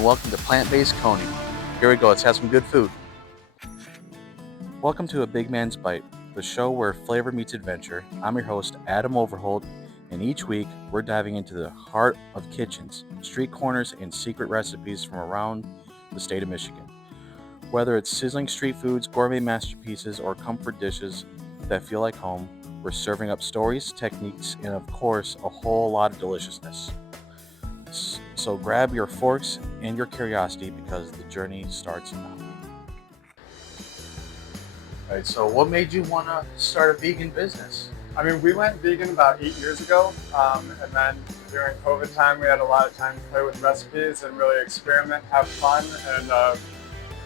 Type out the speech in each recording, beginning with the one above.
and welcome to Plant-Based Conies. Here we go, let's have some good food. Welcome to A Big Man's Bite, the show where flavor meets adventure. I'm your host, Adam Overholt, and each week we're diving into the heart of kitchens, street corners, and secret recipes from around the state of Michigan. Whether it's sizzling street foods, gourmet masterpieces, or comfort dishes that feel like home, we're serving up stories, techniques, and of course, a whole lot of deliciousness. So grab your forks and your curiosity because the journey starts now. All right, so what made you want to start a vegan business? I mean, we went vegan about 8 years ago, and then during COVID time, we had a lot of time to play with recipes and really experiment, have fun, and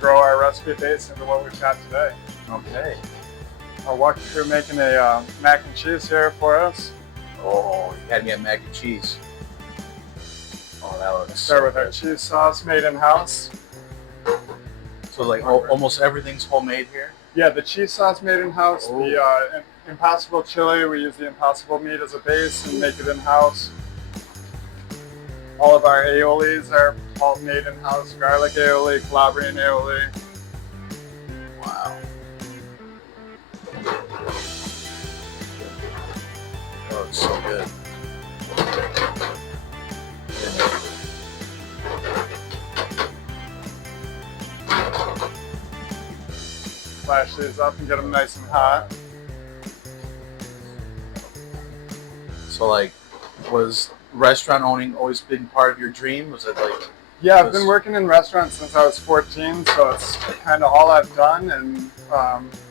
grow our recipe base into what we've got today. Okay. I'll walk you through making a mac and cheese here for us. Oh, you had me at mac and cheese. Oh, that looks Start with our cheese sauce made in-house. So like almost everything's homemade here? Yeah, the cheese sauce made in-house. Oh. The Impossible chili, we use the Impossible meat as a base and make it in-house. All of our aiolis are all made in-house. Garlic aioli, Calabrian aioli. Wow. Oh, it's so good. Flash these up and get them nice and hot. So like, was restaurant owning always been part of your dream? Was it like... Yeah, I've been working in restaurants since I was 14, so it's kind of all I've done, and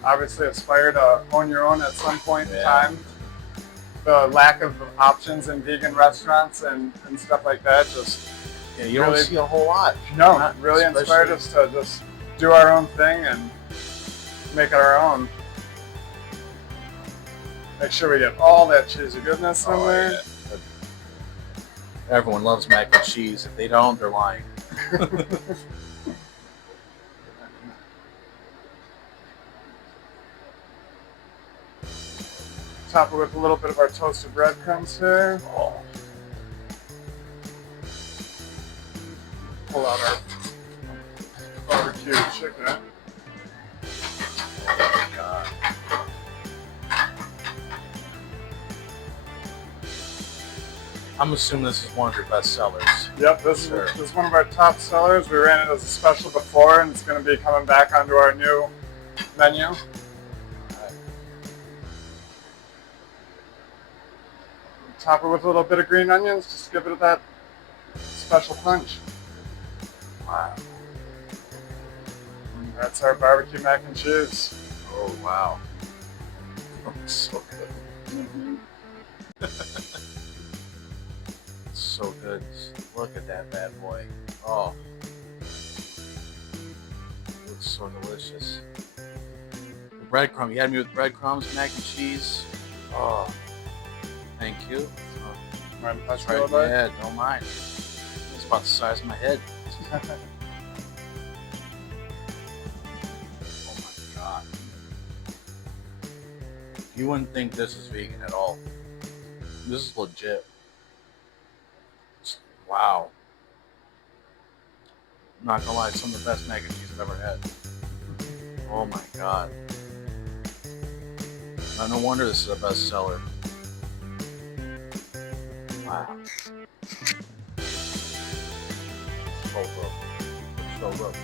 obviously aspire to own your own at some point in time. The lack of options in vegan restaurants and stuff like that just... Yeah, you don't see a whole lot. No, really inspired us to just do our own thing and make it our own. Make sure we get all that cheesy goodness in there. Yeah. Everyone loves mac and cheese. If they don't, they're lying. Top it with a little bit of our toasted breadcrumbs here. Oh. Pull out our barbecue chicken. Oh my God. I'm assuming this is one of your best sellers. Yep, this is one of our top sellers. We ran it as a special before, and it's going to be coming back onto our new menu. Right. Top it with a little bit of green onions, just give it that special punch. Wow. And that's our barbecue mac and cheese. Oh, wow. Oh, so good. Mm-hmm. So good. Look at that bad boy. Oh. It looks so delicious. The breadcrumb. You had me with breadcrumbs, mac and cheese. Oh. Thank you. Mind if I try it? Yeah, don't mind. It's about the size of my head. Oh my God. You wouldn't think this is vegan at all. This is legit. Wow. I'm not gonna lie, it's some of the best mac and cheese I've ever had. Oh my God. No wonder this is a bestseller. Wow. So good. So good.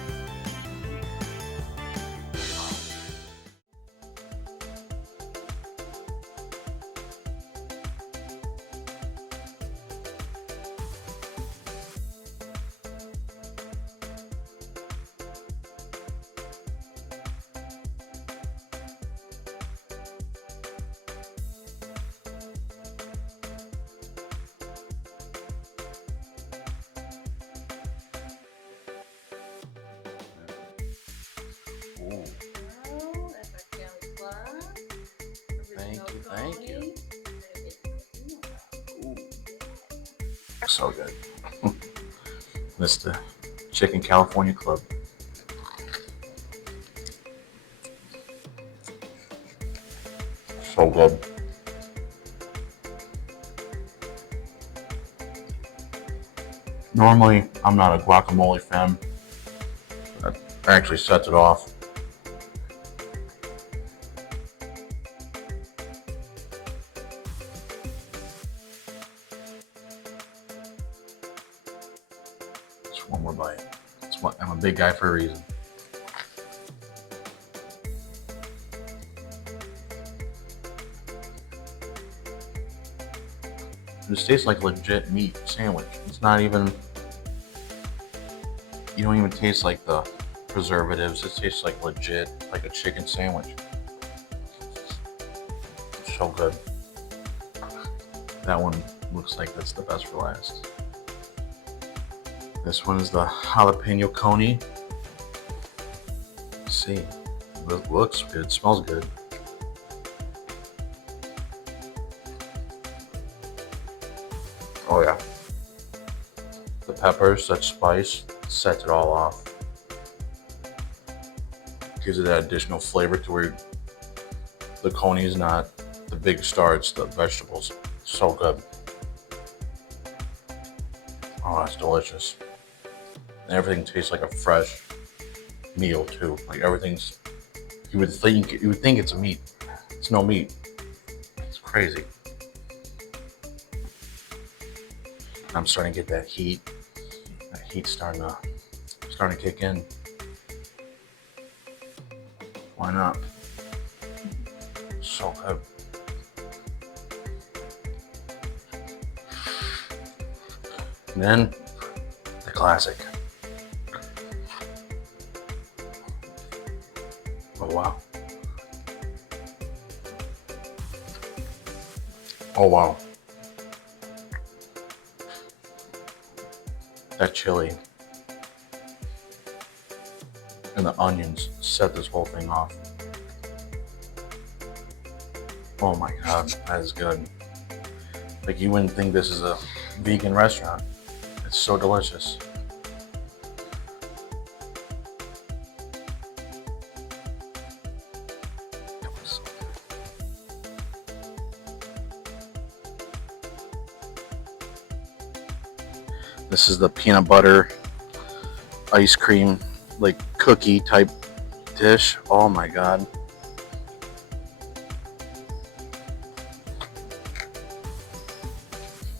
Thank you. Ooh. So good. This is the Chicken California Club. So good. Normally, I'm not a guacamole fan. That actually sets it off. Just one more bite. I'm a big guy for a reason. This tastes like a legit meat sandwich. It's not even, you don't even taste like the preservatives. It tastes like legit, like a chicken sandwich. It's so good. That one looks like that's the best for last. This one is the jalapeno coney. Let's see, it looks good, smells good. Oh yeah. The peppers, that spice, sets it all off. Gives it that additional flavor to where the coney is not the big star, it's the vegetables. So good. Oh, that's delicious. And everything tastes like a fresh meal too. Like everything's, you would think it's a meat. It's no meat. It's crazy. I'm starting to get that heat. That heat's starting to kick in. Why not? So good. And then the classic. Oh wow. Oh wow. That chili and the onions set this whole thing off. Oh my god, that is good. Like you wouldn't think this is a vegan restaurant. It's so delicious. This is the peanut butter ice cream, like cookie type dish. Oh my god.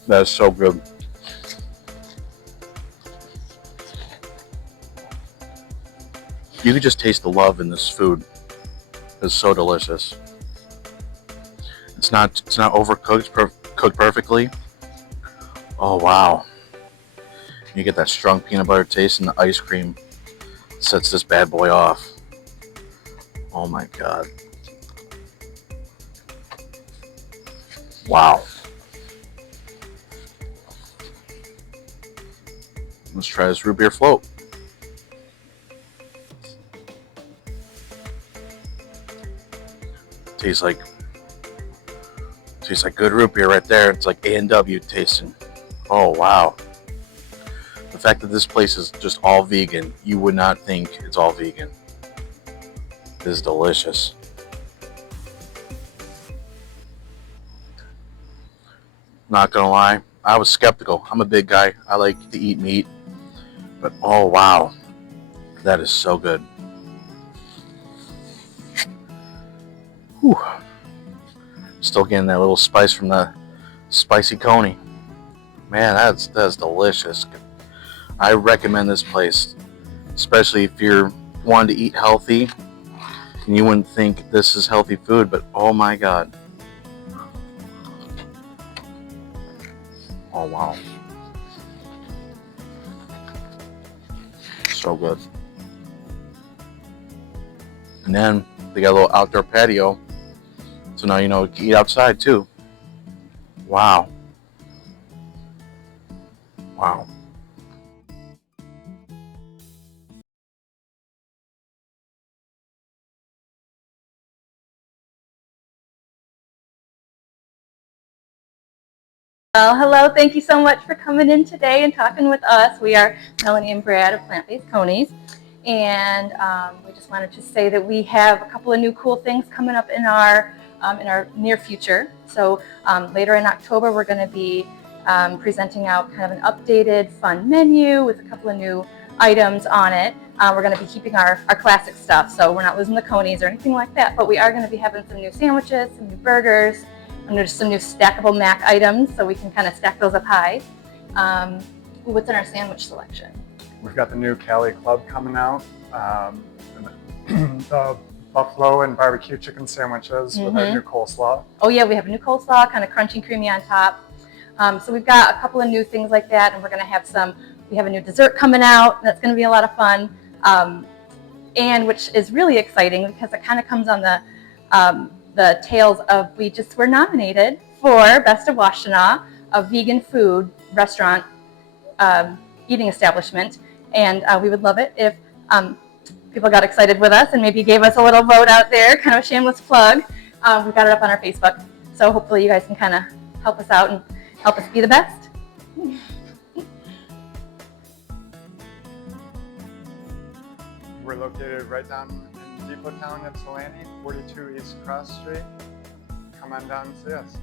That is so good. You could just taste the love in this food. It's so delicious. It's not overcooked. It's cooked perfectly. Oh wow. You get that strong peanut butter taste, and the ice cream sets this bad boy off. Oh my god. Wow. Let's try this root beer float. Tastes like good root beer right there. It's like A&W tasting. Oh wow. The fact that this place is just all vegan, you would not think it's all vegan. This is delicious. Not gonna lie, I was skeptical. I'm a big guy. I like to eat meat. But oh wow, that is so good. Whew. Still getting that little spice from the spicy coney. Man, that's delicious. I recommend this place, especially if you're wanting to eat healthy and you wouldn't think this is healthy food, but oh my god. Oh wow. So good. And then they got a little outdoor patio, so now you know you can eat outside too. Wow. Wow. Well, hello. Thank you so much for coming in today and talking with us. We are Melanie and Brad of Plant-Based Conies, and we just wanted to say that we have a couple of new cool things coming up in our near future. So later in October, we're going to be presenting out kind of an updated, fun menu with a couple of new items on it. We're going to be keeping our classic stuff, so we're not losing the Coneys or anything like that, but we are going to be having some new sandwiches, some new burgers, and there's some new stackable mac items, so we can kind of stack those up high. What's in our sandwich selection? We've got the new Cali Club coming out, the buffalo and barbecue chicken sandwiches with our new coleslaw. Oh yeah, we have a new coleslaw, kind of crunchy and creamy on top. So we've got a couple of new things like that, and we're going to have we have a new dessert coming out, and that's going to be a lot of fun, and which is really exciting because it kind of comes on the tails of we were nominated for Best of Washtenaw, a vegan food restaurant eating establishment, and we would love it if people got excited with us and maybe gave us a little vote out there, kind of a shameless plug. We've got it up on our Facebook, so hopefully you guys can kind of help us out and help us be the best. We're located right down in Depot Town, Ypsilanti, 42 East Cross Street. Come on down and see us.